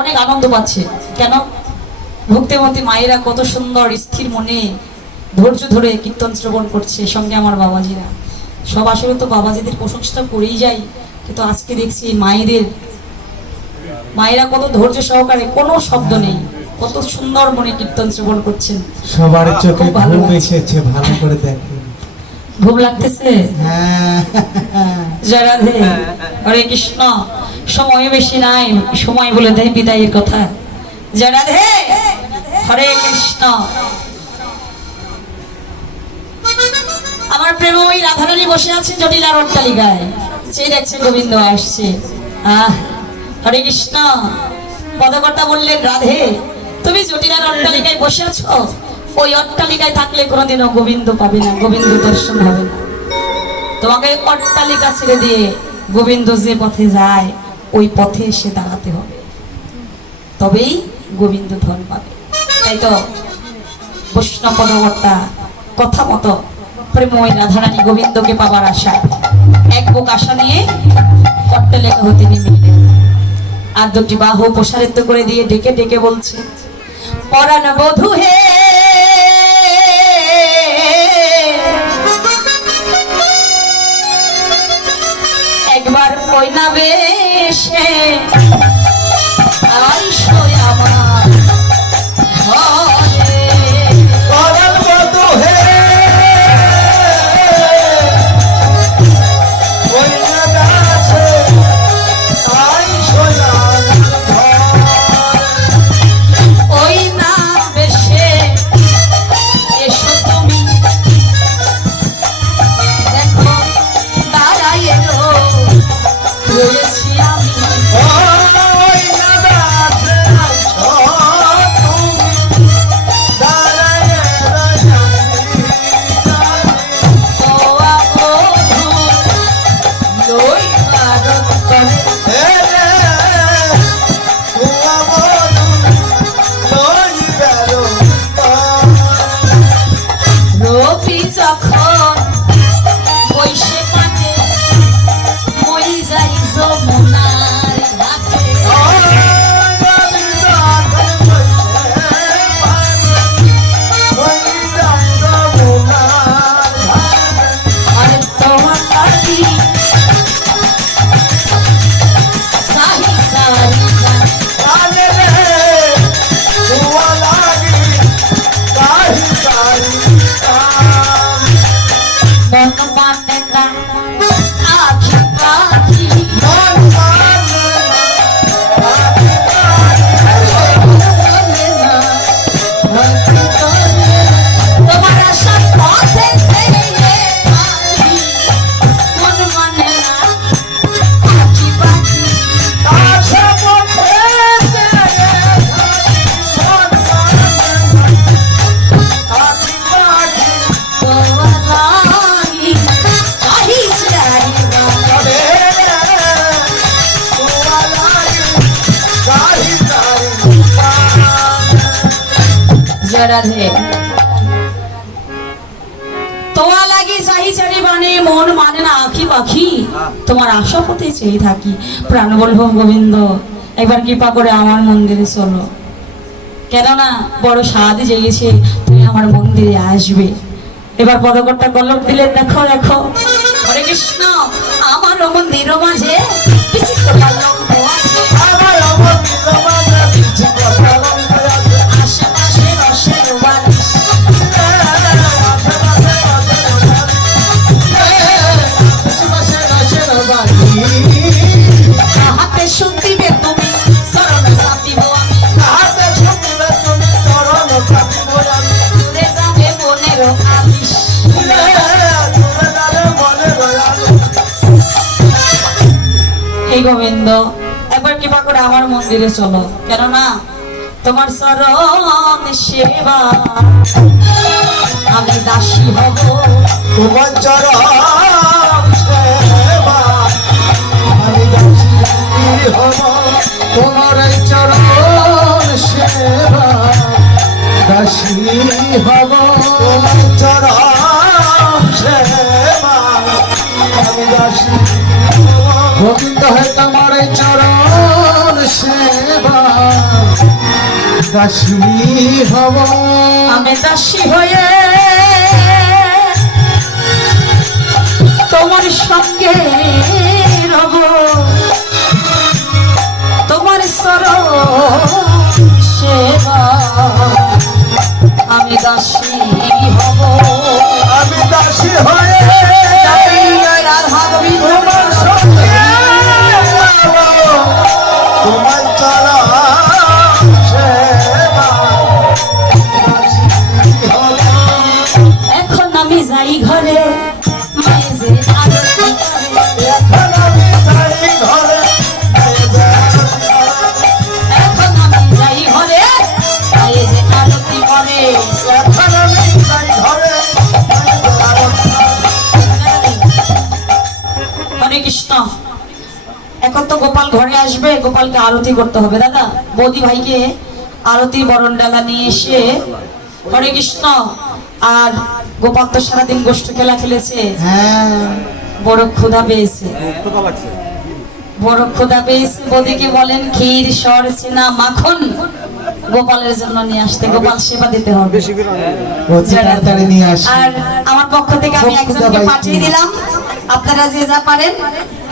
অনেক আনন্দ পাচ্ছে। কেন? মায়েরা কত সুন্দর, স্থির মনে ধৈর্য ধরে কীর্তন শ্রবণ করছে সঙ্গে আমার বাবাজিরা। সব আসলে তো বাবাজিদের প্রশংসা করেই যাই, কিন্তু আজকে দেখছি মায়েদের মায়েরা কত ধৈর্য সহকারে কোনো শব্দ নেই। কত সুন্দর মনে কীর্তন শ্রবণ করছেন। সবার চোখে ভালো ঘুম এসেছে ভালো করে দেখেন। ঘুম লাগতেছে? হ্যাঁ। জয় রাধে হরে কৃষ্ণ। সময় বেশি নাই সময় বলে দেয় বিদায়ের কথা। জয় রাধে হরে কৃষ্ণ। আমার প্রেম ওই রাধারানী বসে আছে জটিলার অট্টালিকায় সে দেখছে গোবিন্দ আসছে। আহ। হরে কৃষ্ণ। পদকর্তা বললেন, রাধে, তুমি জটিলার অট্টালিকায় বসে আছো? ওই অট্টালিকায় থাকলে কোনোদিনও গোবিন্দ পাবে না, গোবিন্দ দর্শন হবে না। তোমাকে অট্টালিকা ছেড়ে দিয়ে গোবিন্দ যে পথে যায়, ওই পথে এসে দাঁড়াতে হবে। তবেই গোবিন্দ ধন পাবে। তাই তো বৈষ্ণব পদবর্তা কথা মতো প্রেময় রাধারানী গোবিন্দকে পাবার আশা এক বুক আশা নিয়ে অট্টালিকা হতে নেমে। আর দুটি বাহু প্রসারিত করে দিয়ে ডেকে ডেকে বলছে পরাণ বধু হে! একবার কইনা বেশে আইসো আমার। রাধে তোমার লাগি সাহি চারি বানে মন মানে না আখি পাখি। তোমার আশা পথে চেয়ে থাকি। প্রাণ বলব গোবিন্দ একবার কৃপা করে আমার মন্দিরে চলো। কেননা বড় সাধি জেগেছে তুমি আমার মন্দিরে আসবে। এবার পদকর্তা গল্লব দিলে দেখো দেখো। হরে কৃষ্ণ আমার মন্দির মাঝে বিচিত্র পালঙ্ক আছে। আশেপাশে গোবিন্দ একবার কৃপা করে আমার মন্দিরে চলো। কেননা তোমার চরণ সেবা। আমি দাসী হব। তোমার চরণ সেবা। আমি দাসী হব। তোমার চরণ সেবা। দাসী হব। তোমার চরণ সেবা। আমি দাসী হব। গোবিন্দ তোমার চরণ সেবা। দাসী হব। আমি দাসী হয়ে তোমার সঙ্গে রব। তোমার সর সেবা। আমি দাসী হব। আমি দাসী হয়ে রাধা গোপালকে আরতি করতে হবে দাদা। বৌদি ভাইকে আরতি বরণ ডালা নিয়ে এসে হরে কৃষ্ণ আর গোপাল তো সারাদিন গোষ্ঠ খেলা খেলেছে। হ্যাঁ। বড় ক্ষুধা পেয়েছে। বড় ক্ষুধা পেয়েছে। বৌদিকে বলেন ক্ষীর সর চেনা মাখন গোপালের জন্য নিয়ে আসতে। গোপাল সেবা দিতে হবে। আর আমার পক্ষ থেকে আমি একজনকে পাঠিয়ে দিলাম। আপনারা যে যা পারেন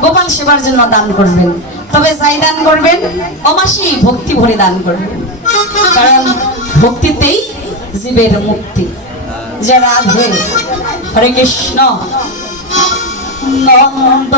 গোপাল সেবার জন্য দান করবেন। তবে যাই দান করবেন অমাসি ভক্তি ভরে দান করবেন। কারণ ভক্তিতেই জীবের মুক্তি। যে রাধে, হরে কৃষ্ণ। নন্দ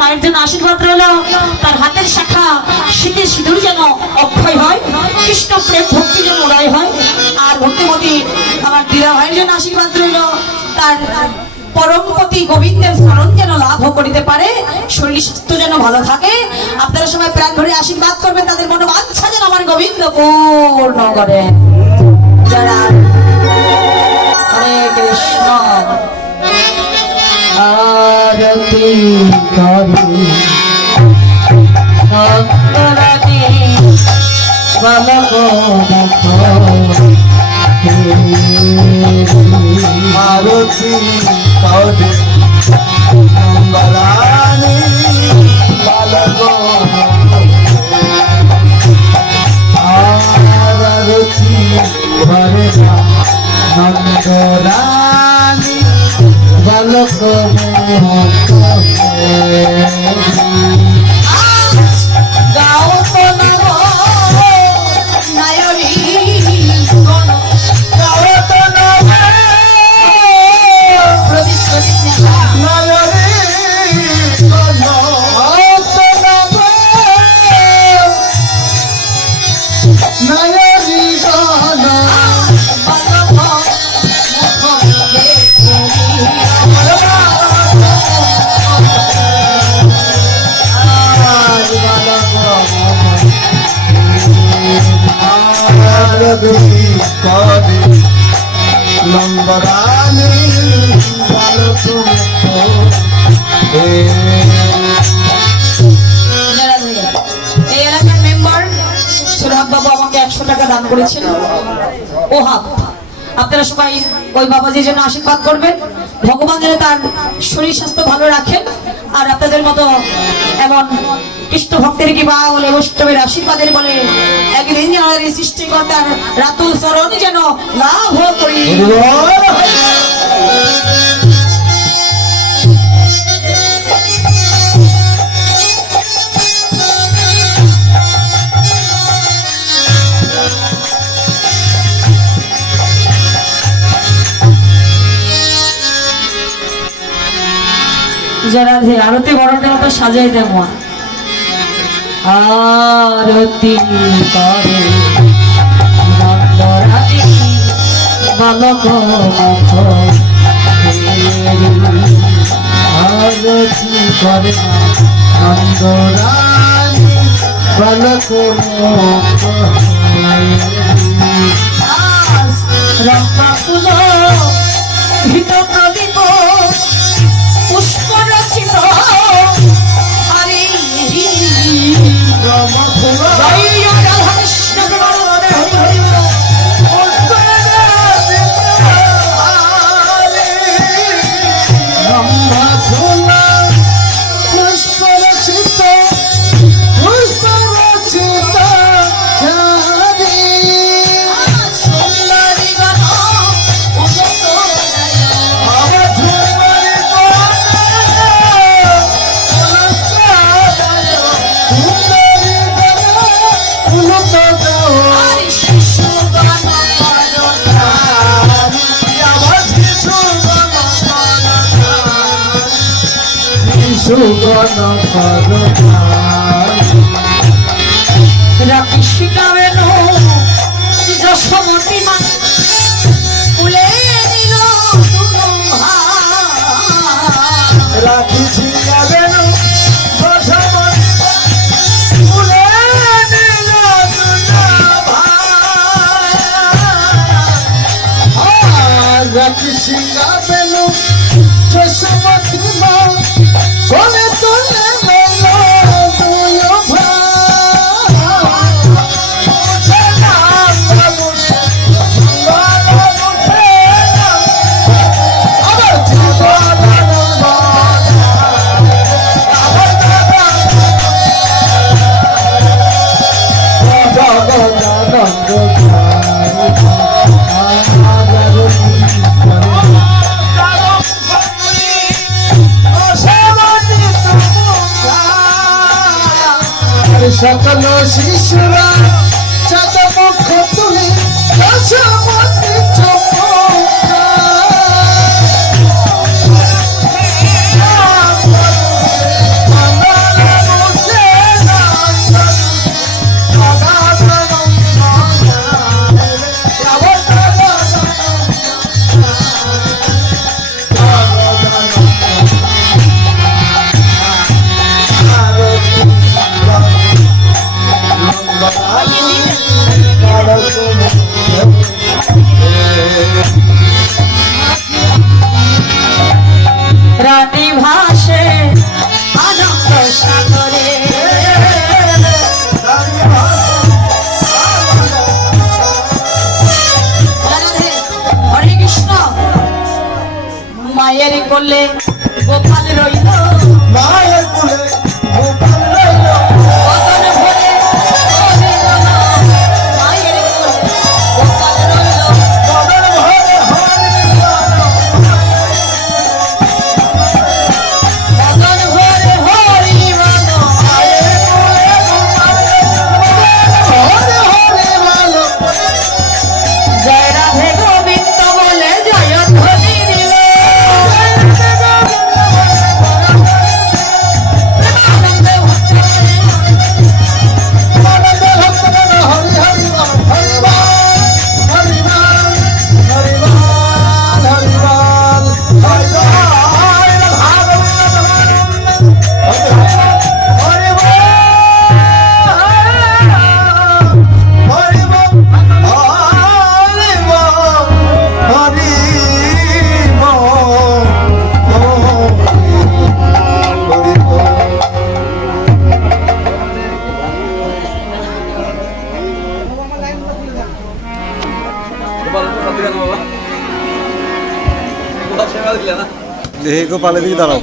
মায়ের জন্য আশীর্বাদ রইল। তার হাতের শাখা শীতের সিঁদুর যেন অক্ষয় হয়, কৃষ্ণ প্রেম ভক্তি যেন উদয় হয়, আর ভক্তিমতী আমার দিদা ভাইয়ের জন্য আশীর্বাদ রইল। তার পরমপতি গোবিন্দের স্মরণ যেন লাভ করিতে পারে, শরীর স্বাস্থ্য যেন ভালো থাকে। আপনারা সবাই প্রাণ ধরে আশীর্বাদ করবেন, তাদের মনে বাঞ্ছা যেন আমার গোবিন্দ পূর্ণ করেন যারা কৃষ্ণ। আরতি। করি নন্দরানী বালক দেখো মারুতি দান করেছেন। ওহাব আপনারা সবাই ওই বাবাজির জন্য আশীর্বাদ করবেন। ভগবান যেন তার শরীর স্বাস্থ্য ভালো রাখেন। আর আপনাদের মতো এমন কৃষ্ণ ভক্তের কি বা বলে বৈষ্ণবের আশীর্বাদের বলে একদিন এই সৃষ্টিকর্তার রাতুল চরণ যেন লাভ করি। মতো সাজাই দেব করে মুখ। আরতি করে ফুল ভিত জয় সুগণ রাকৃষ্ণ বেনু সকল শিশুরা চাঁদ মুখ তুলে করলে দেখে পালে দিকে দাঁড়াও।